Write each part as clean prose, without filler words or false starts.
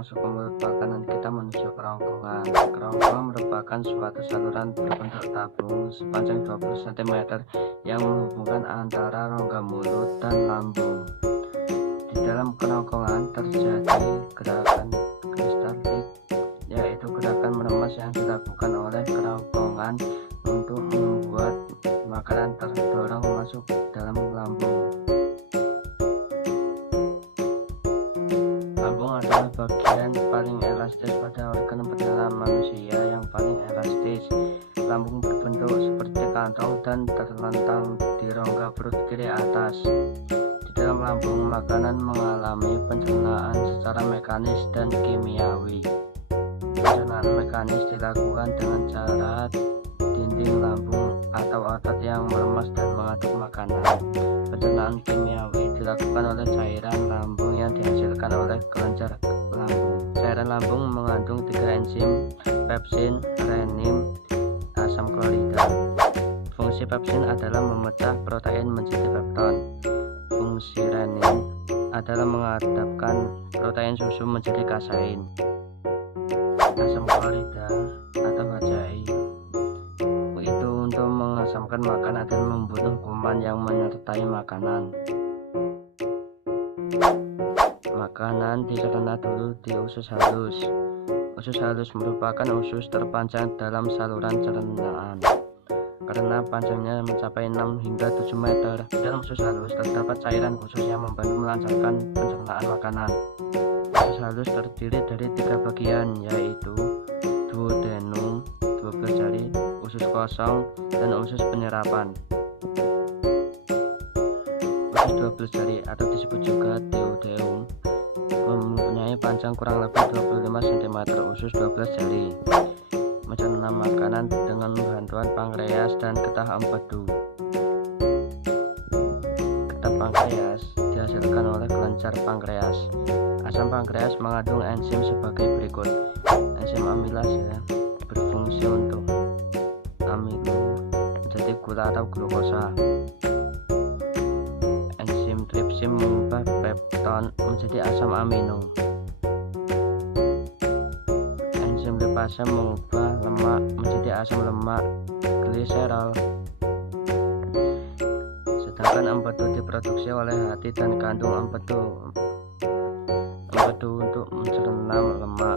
masuk ke mulut makanan kita menuju kerongkongan. Kerongkongan merupakan suatu saluran berbentuk tabung sepanjang 20 cm yang menghubungkan antara rongga mulut dan lambung. Di dalam kerongkongan terjadi gerakan kristalik, yaitu gerakan meremas yang dilakukan oleh kerongkongan untuk membuat makanan terdorong masuk dalam lambung. Lambung adalah bagian paling elastis pada organ pencernaan manusia yang paling elastis. Lambung berbentuk seperti kantong dan terlentang di rongga perut kiri atas. Di dalam lambung, makanan mengalami pencernaan secara mekanis dan kimiawi. Pencernaan mekanis dilakukan dengan cara dinding lambung atau otot yang meremas dan mengaduk makanan. Pencernaan kimiawi dilakukan oleh cairan lambung yang dihasilkan oleh kelenjar lambung. Cairan lambung mengandung 3 enzim: pepsin, renin, asam klorida. Fungsi pepsin adalah memecah protein menjadi pepton. Fungsi renin adalah mengadapkan protein susu menjadi kasein. Asam klorida atau HCl itu untuk mengasamkan makanan dan membunuh kuman yang menyertai makanan. Makanan dicerna dulu di usus halus. Usus halus merupakan usus terpanjang dalam saluran cernaan karena panjangnya mencapai 6 hingga 7 meter. Dalam usus halus terdapat cairan khusus yang membantu melancarkan pencernaan makanan. Usus halus terdiri dari 3 bagian, yaitu duodenum 12 jari, usus kosong, dan usus penyerapan. Usus 12 jari atau disebut juga duodenum mempunyai panjang kurang lebih 25 cm. Usus 12 jari mencerna makanan dengan bantuan pankreas dan getah empedu. Getah pankreas dihasilkan oleh kelenjar pankreas. Asam pankreas mengandung enzim sebagai berikut. Enzim amilase berfungsi untuk amilo menjadi gula atau glukosa. Enzim tripsin mengubah pepton menjadi asam amino. Enzim lipase mengubah lemak menjadi asam lemak gliserol. Sedangkan empedu diproduksi oleh hati dan kandung empedu untuk mencerna lemak.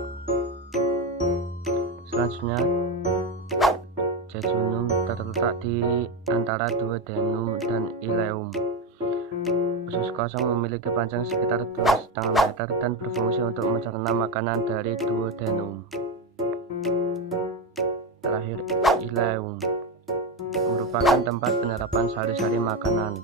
Selanjutnya, jejunum terletak di antara duodenum dan ileum. Usus kosong memiliki panjang sekitar 2,5 meter dan berfungsi untuk mencerna makanan dari duodenum. Terakhir, ileum merupakan tempat penyerapan sari-sari makanan.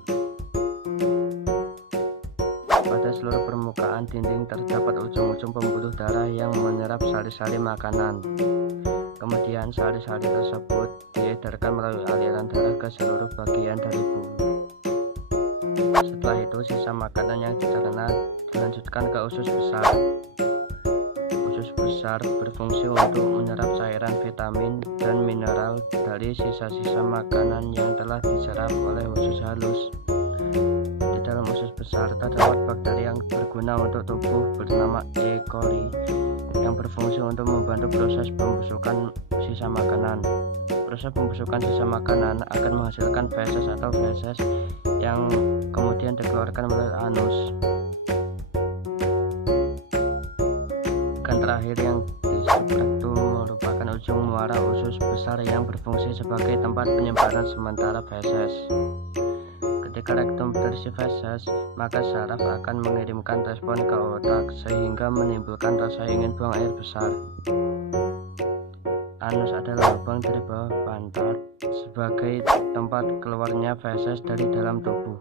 Pada seluruh permukaan dinding terdapat ujung-ujung pembuluh darah yang menyerap sari-sari makanan. Kemudian sari-sari tersebut diedarkan melalui aliran darah ke seluruh bagian dari tubuh. Setelah itu, sisa makanan yang dicerna dilanjutkan ke usus besar. Usus besar berfungsi untuk menyerap cairan vitamin dan mineral dari sisa-sisa makanan yang telah diserap oleh usus halus. Di dalam usus besar terdapat bakteri yang berguna untuk tubuh bernama E. coli yang berfungsi untuk membantu proses pembusukan sisa makanan. Proses pembusukan sisa makanan akan menghasilkan feses atau feses yang kemudian dikeluarkan melalui anus. Organ terakhir yang disebut rektum merupakan ujung muara usus besar yang berfungsi sebagai tempat penyimpanan sementara feses. Ketika rektum terisi feses, maka saraf akan mengirimkan respon ke otak sehingga menimbulkan rasa ingin buang air besar. Anus adalah lubang dari bawah pantat sebagai tempat keluarnya feses dari dalam tubuh.